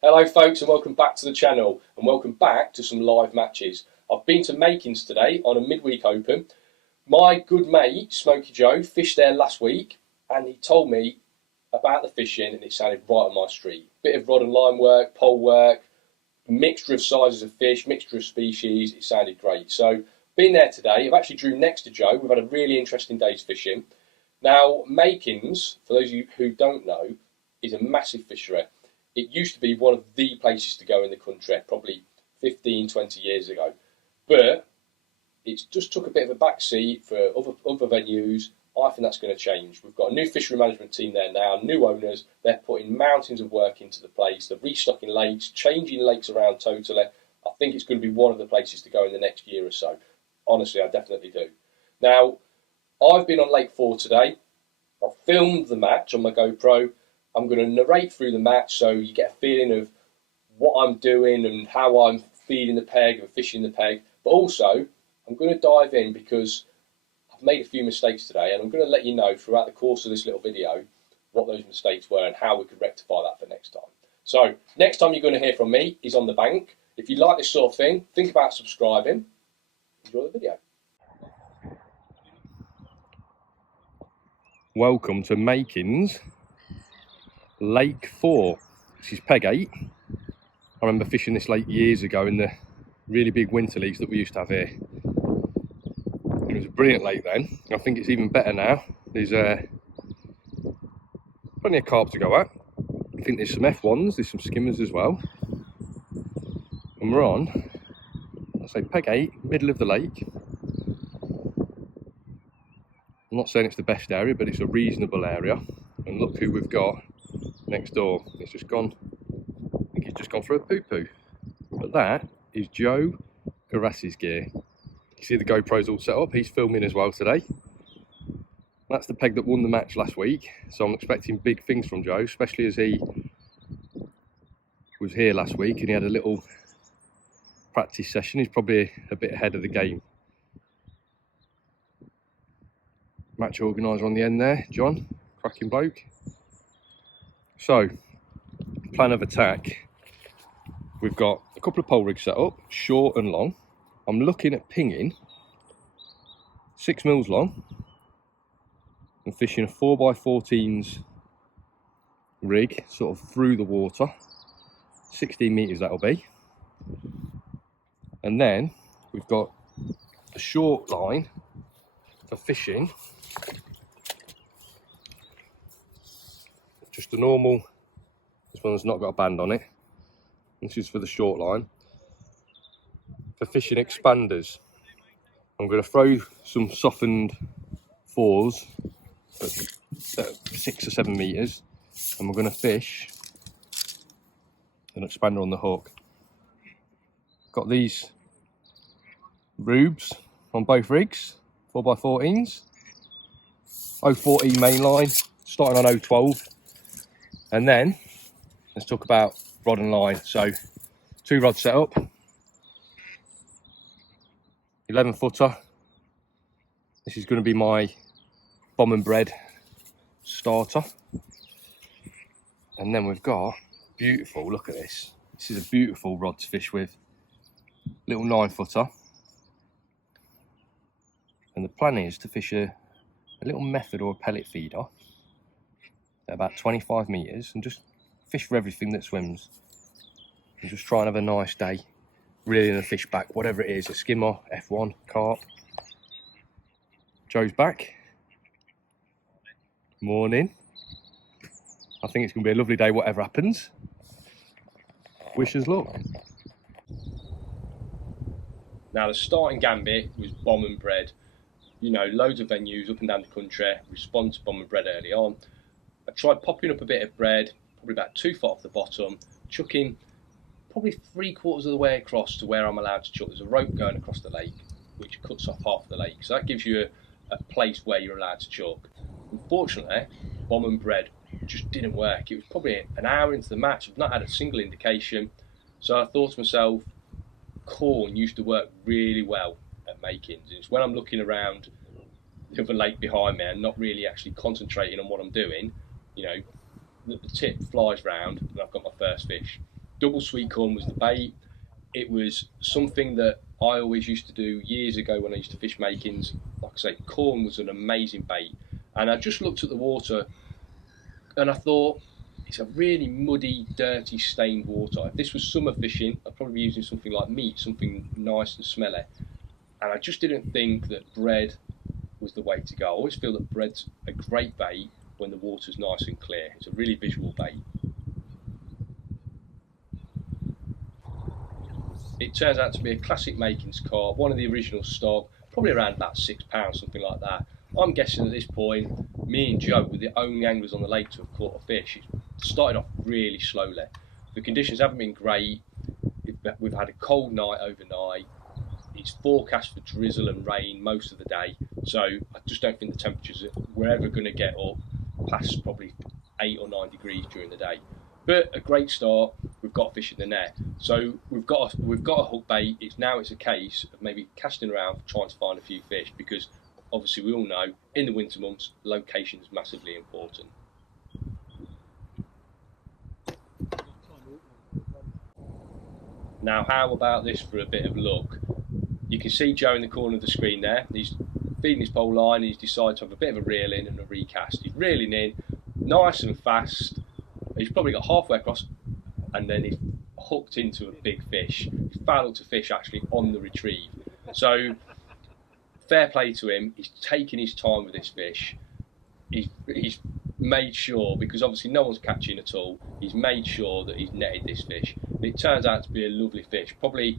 Hello folks and welcome back to the channel and welcome back to some live matches. I've been to Makins today on a midweek open. My good mate Smoky Joe fished there last week and he told me about the fishing and it sounded right on my street. Bit of rod and line work, pole work, mixture of sizes of fish, mixture of species, it sounded great. So been there today. I've actually drew next to Joe. We've had a really interesting day's fishing. Now Makins, for those of you who don't know, is a massive fishery. It used to be one of the places to go in the country, probably 15, 20 years ago. But it's just took a bit of a backseat for other venues. I think that's going to change. We've got a new fishery management team there now, new owners. They're putting mountains of work into the place. They're restocking lakes, changing lakes around totally. I think it's going to be one of the places to go in the next year or so. Honestly, I definitely do. Now, I've been on Lake 4 today. I've filmed the match on my GoPro. I'm going to narrate through the match so you get a feeling of what I'm doing and how I'm feeding the peg and fishing the peg. But also, I'm going to dive in because I've made a few mistakes today and I'm going to let you know throughout the course of this little video what those mistakes were and how we could rectify that for next time. So, next time you're going to hear from me is on the bank. If you like this sort of thing, think about subscribing. Enjoy the video. Welcome to Makins Lake 4. This is peg 8. I remember fishing this lake years ago in the really big winter leagues that we used to have here. It was a brilliant lake then. I think it's even better now. There's plenty of carp to go at. I think there's some F1s, there's some skimmers as well. And we're on, I'll say peg 8, middle of the lake. I'm not saying it's the best area, but it's a reasonable area. And look who we've got next door. It's just gone, I think it's just gone for a poo-poo. But that is Joe Carass's gear. You see the GoPro's all set up, he's filming as well today. That's the peg that won the match last week, so I'm expecting big things from Joe, especially as he was here last week and he had a little practice session. He's probably a bit ahead of the game. Match organiser on the end there, John, cracking bloke. So, plan of attack, we've got a couple of pole rigs set up, short and long. I'm looking at pinging 6 mils long and fishing a 4x14s rig, sort of through the water, 16 metres that'll be. And then we've got a short line for fishing, just a normal, this one's not got a band on it, this is for the short line. For fishing expanders, I'm going to throw some softened 4s at 6 or 7 metres and we're going to fish an expander on the hook. Got these rubes on both rigs, 4x14s, 014 main line, starting on 012. And then let's talk about rod and line. So 2 rods set up, 11 footer. This is going to be my bomb and bread starter. And then we've got beautiful, look at this. This is a beautiful rod to fish with, little 9 footer. And the plan is to fish a little method or a pellet feeder at about 25 metres and just fish for everything that swims. And just try and have a nice day, reeling the fish back, whatever it is, a skimmer, F1, carp. Joe's back. Morning. I think it's going to be a lovely day, whatever happens. Wish us luck. Now the starting gambit was bomb and bread. You know, loads of venues up and down the country respond to bomb and bread early on. I tried popping up a bit of bread, probably about 2 foot off the bottom, chucking probably 3/4 of the way across to where I'm allowed to chuck. There's a rope going across the lake, which cuts off half of the lake. So that gives you a place where you're allowed to chuck. Unfortunately, bomb and bread just didn't work. It was probably an hour into the match. I've not had a single indication. So I thought to myself, corn used to work really well at Makins. It's when I'm looking around the other lake behind me and not really actually concentrating on what I'm doing, you know, the tip flies round and I've got my first fish. double sweet corn was the bait. It was something that I always used to do years ago when I used to fish makins. Like I say, corn was an amazing bait. And I just looked at the water and I thought, it's a really muddy, dirty, stained water. If this was summer fishing, I'd probably be using something like meat, something nice and smelly. And I just didn't think that bread was the way to go. I always feel that bread's a great bait when the water's nice and clear. It's a really visual bait. It turns out to be a classic makins carp, one of the original stock, probably around about £6, something like that. I'm guessing at this point, me and Joe were the only anglers on the lake to have caught a fish. It started off really slowly. The conditions haven't been great. We've had a cold night overnight. It's forecast for drizzle and rain most of the day, so I just don't think the temperatures we're ever going to get up past probably 8 or 9 degrees during the day. But a great start. We've got fish in the net, so we've got a hook bait. It's a case of maybe casting around trying to find a few fish, because obviously we all know in the winter months location is massively important. Now, how about this for a bit of luck? You can see Joe in the corner of the screen there. He's feeding his pole line. He's decided to have a bit of a reel in and a recast. He's reeling in nice and fast. He's probably got halfway across, and then he's hooked into a big fish. He's fouled to fish actually on the retrieve. So fair play to him. He's taken his time with this fish. He's made sure, because obviously no one's catching at all, he's made sure that he's netted this fish. And it turns out to be a lovely fish, probably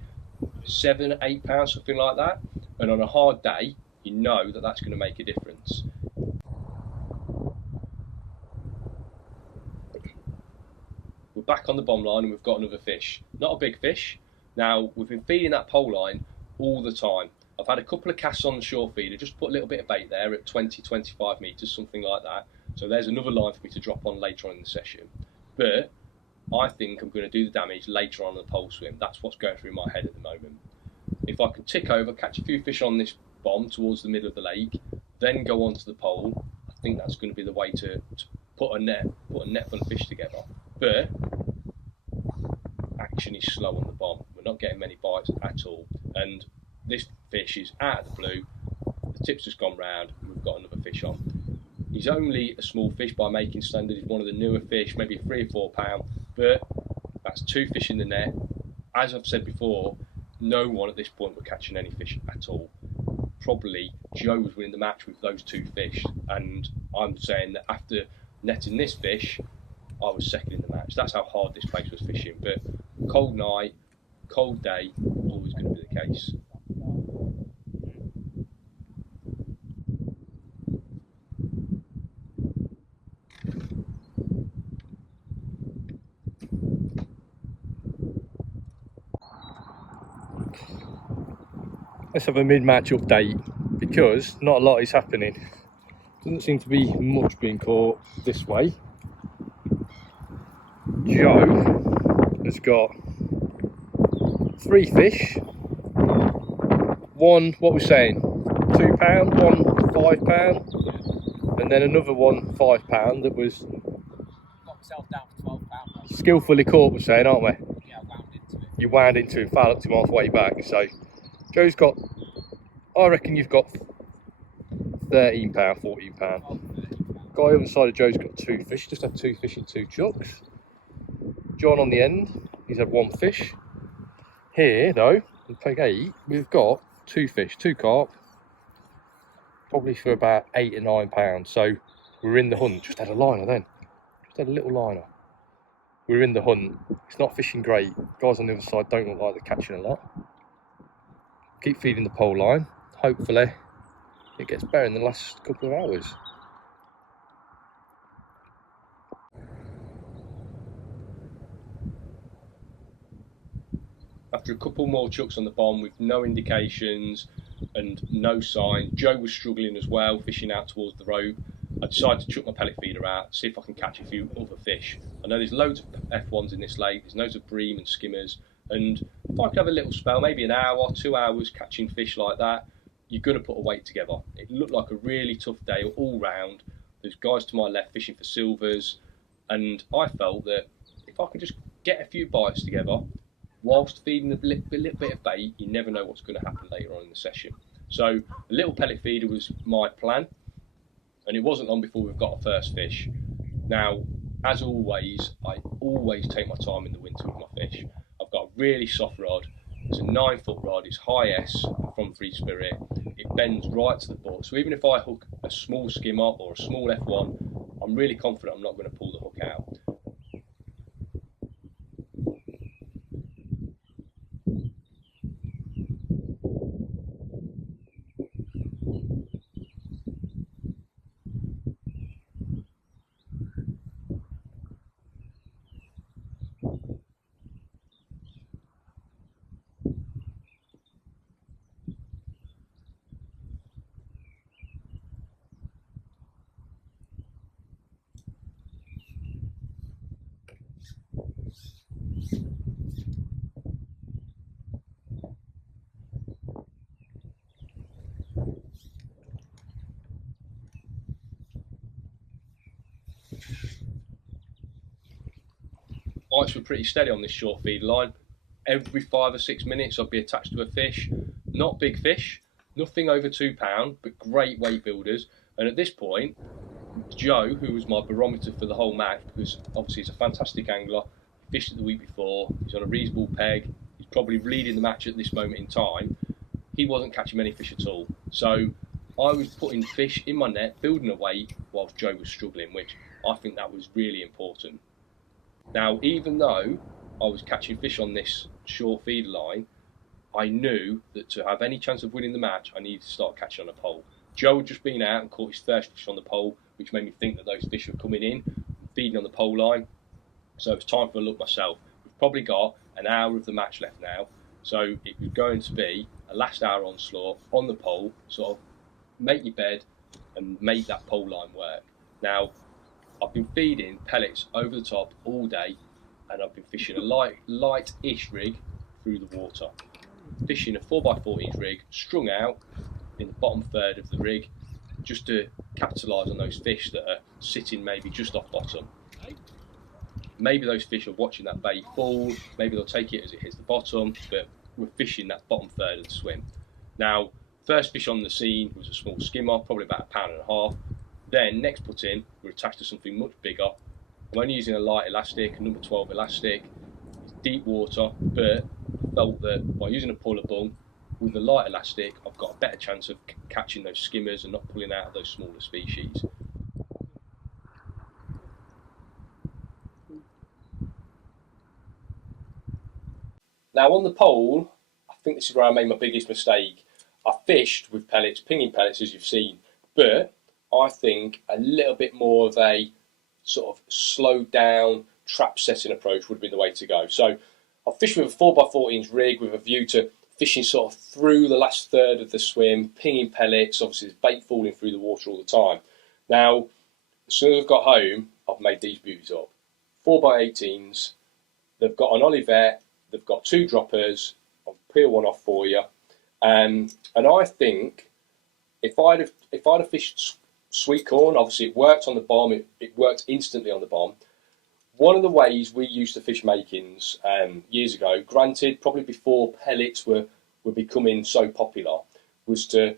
7, 8 pounds, something like that. And on a hard day, you know that that's going to make a difference. We're back on the bomb line and we've got another fish. Not a big fish. Now, we've been feeding that pole line all the time. I've had a couple of casts on the shore feeder, just put a little bit of bait there at 20, 25 metres, something like that. So there's another line for me to drop on later on in the session. But I think I'm going to do the damage later on in the pole swim. That's what's going through my head at the moment. If I can tick over, catch a few fish on this bomb towards the middle of the lake, then go onto the pole, I think that's going to be the way to put a net full of fish together. But action is slow on the bomb. We're not getting many bites at all. And this fish is out of the blue. The tip's just gone round and we've got another fish on. He's only a small fish by making standard. He's one of the newer fish, maybe 3 or 4 pound, but that's 2 fish in the net. As I've said before, no one at this point were catching any fish at all. Probably Joe was winning the match with those 2 fish, and I'm saying that after netting this fish, I was second in the match. That's how hard this place was fishing. But cold night, cold day, was always going to be the case. Let's have a mid-match update, because not a lot is happening. Doesn't seem to be much being caught this way. Joe has got 3 fish. One, what we're saying, £2, one £5, and then another one £5 that was Got myself down for £12. skillfully caught, we're saying, aren't we? Yeah, I wound into it. You wound into it, fouled up to him halfway back. So Joe's got, I reckon you've got £13, £14. Guy on the other side of Joe's got 2 fish, just had 2 fish and 2 chucks. John on the end, he's had 1 fish. Here though, in peg 8, we've got 2 fish, 2 carp, probably for about £8 or £9. So we're in the hunt. Just had a liner then, just had a little liner. We're in the hunt. It's not fishing great. Guys on the other side don't look like they're catching a lot. Keep feeding the pole line. Hopefully it gets better in the last couple of hours. After a couple more chucks on the bomb with no indications and no sign, Joe was struggling as well, fishing out towards the rope. I decided to chuck my pellet feeder out, see if I can catch a few other fish. I know there's loads of F1s in this lake, there's loads of bream and skimmers, and if I could have a little spell, maybe an hour, 2 hours catching fish like that, you're going to put a weight together. It looked like a really tough day all round. There's guys to my left fishing for silvers, and I felt that if I could just get a few bites together, whilst feeding a little bit of bait. You never know what's going to happen later on in the session. So a little pellet feeder was my plan, and it wasn't long before we've got our first fish. Now, as always, I always take my time in the winter with my fish. I've got a really soft rod. It's a 9-foot rod. It's high S from Free Spirit. It bends right to the butt. So even if I hook a small skimmer or a small F1, I'm really confident I'm not going to pull the hook out. Bites were pretty steady on this short feed line. Every 5 or 6 minutes I'd be attached to a fish. Not big fish, nothing over £2, but great weight builders. And at this point, Joe, who was my barometer for the whole match, because obviously he's a fantastic angler, fished it the week before, he's on a reasonable peg, he's probably leading the match at this moment in time, he wasn't catching many fish at all. So I was putting fish in my net, building a weight, whilst Joe was struggling, which I think that was really important. Now, even though I was catching fish on this short feed line, I knew that to have any chance of winning the match, I needed to start catching on a pole. Joe had just been out and caught his first fish on the pole, which made me think that those fish were coming in, feeding on the pole line. So it's time for a look myself. We've probably got an hour of the match left now, so it was going to be a last hour onslaught on the pole, sort of make your bed and make that pole line work. Now, I've been feeding pellets over the top all day, and I've been fishing a light-ish rig through the water. Fishing a 4x14 rig, strung out in the bottom third of the rig, just to capitalise on those fish that are sitting maybe just off bottom. Maybe those fish are watching that bait fall, maybe they'll take it as it hits the bottom, but we're fishing that bottom third of the swim. Now, first fish on the scene was a small skimmer, probably about £1.5 pounds. Then, next put in, we're attached to something much bigger. I'm only using a light elastic, a number 12 elastic. It's deep water, but I felt that by using a puller bung with the light elastic, I've got a better chance of catching those skimmers and not pulling out of those smaller species. Now on the pole, I think this is where I made my biggest mistake. I fished with pellets, pinging pellets as you've seen, but I think a little bit more of a sort of slowed down trap setting approach would be the way to go. So I fished with a 4x14 rig with a view to fishing sort of through the last third of the swim, pinging pellets, obviously there's bait falling through the water all the time. Now, as soon as I've got home, I've made these beauties up. 4x18s, they've got an Olivet, they've got 2 droppers. I'll peel one off for you. And I think if I'd have fished sweet corn, obviously it worked on the bomb, it worked instantly on the bomb. One of the ways we used to fish makins years ago, granted probably before pellets were becoming so popular, was to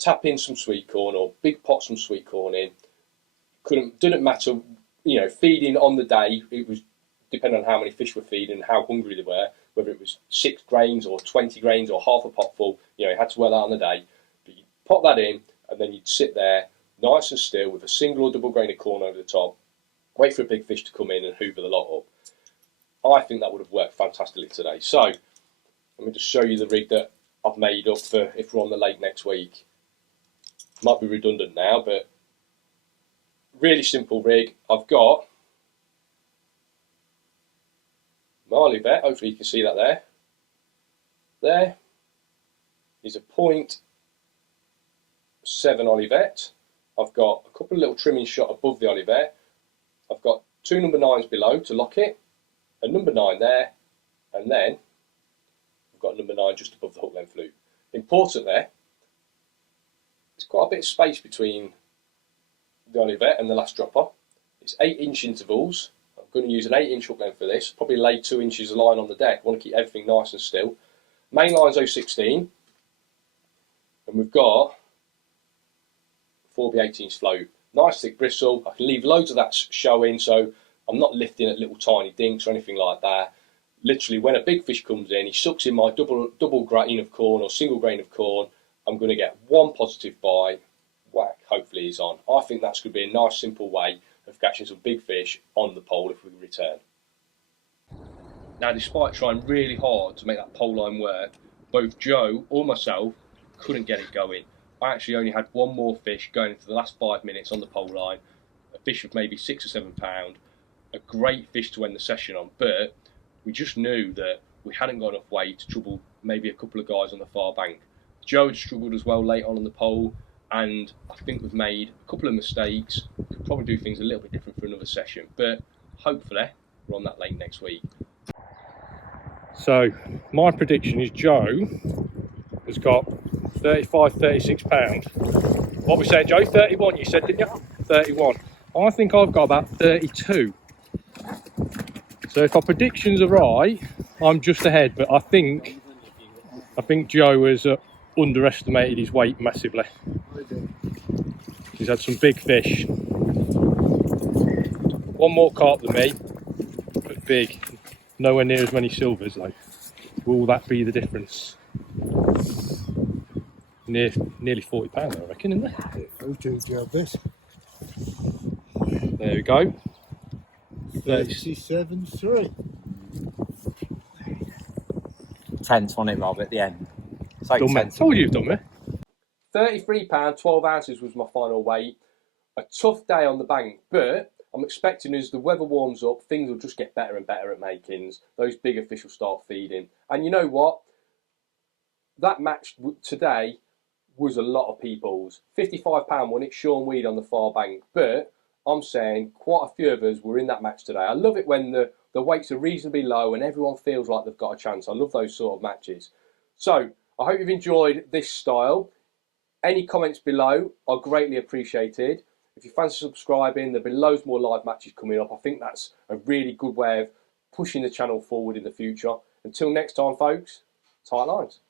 tap in some sweet corn or big pot some sweet corn in. Didn't matter, you know, feeding on the day, it was depending on how many fish were feeding and how hungry they were, whether it was 6 grains or 20 grains or half a pot full, you know, you had to wear that on the day. But you'd pop that in and then you'd sit there nice and still with a single or double grain of corn over the top, wait for a big fish to come in and hoover the lot up. I think that would have worked fantastically today. So, let me just show you the rig that I've made up for if we're on the lake next week. Might be redundant now, but really simple rig. I've got my Olivet, hopefully you can see that there. There is a 0.7 Olivet. I've got a couple of little trimming shot above the Olivet. I've got 2 number 9s below to lock it, a number 9 there, and then I've got a number 9 just above the hook length loop. Important there, there's quite a bit of space between the Olivet and the last dropper. It's 8-inch intervals. I've going to use an 8-inch hook length for this. Probably lay 2 inches of line on the deck. Want to keep everything nice and still. Main line's 016. And we've got 4B18's float. Nice thick bristle. I can leave loads of that showing, so I'm not lifting at little tiny dinks or anything like that. Literally, when a big fish comes in, he sucks in my double grain of corn or single grain of corn. I'm going to get one positive bite. Whack, hopefully he's on. I think that's going to be a nice, simple way of catching some big fish on the pole if we return. Now, despite trying really hard to make that pole line work, both Joe or myself couldn't get it going. I actually only had one more fish going into the last 5 minutes on the pole line, a fish of maybe 6 or 7 pound, a great fish to end the session on, but we just knew that we hadn't got enough weight to trouble maybe a couple of guys on the far bank. Joe had struggled as well late on the pole, and I think we've made a couple of mistakes. Could probably do things a little bit different for another session, but hopefully we're on that lake next week. So my prediction is Joe has got 35, 36 pounds. What we said, Joe? 31 you said, didn't you? 31. I think I've got about 32. So if our predictions are right, I'm just ahead, but I think Joe has underestimated his weight massively. He's had some big fish. One more carp than me, but big. Nowhere near as many silvers though. Will that be the difference? Nearly 40 pounds, I reckon, isn't there? I'll do Joe this. There we go. 37.3. Tense on it, Rob, at the end. It's like Done me. tense. Told you you've done me. £33, 12 ounces was my final weight. A tough day on the bank, but I'm expecting as the weather warms up, things will just get better and better at Makins. Those bigger fish will start feeding. And you know what? That match today was a lot of people's. £55 won it, Sean Weed on the far bank. But I'm saying quite a few of us were in that match today. I love it when the weights are reasonably low and everyone feels like they've got a chance. I love those sort of matches. So I hope you've enjoyed this style. Any comments below are greatly appreciated. If you fancy subscribing, there'll be loads more live matches coming up. I think that's a really good way of pushing the channel forward in the future. Until next time, folks, tight lines.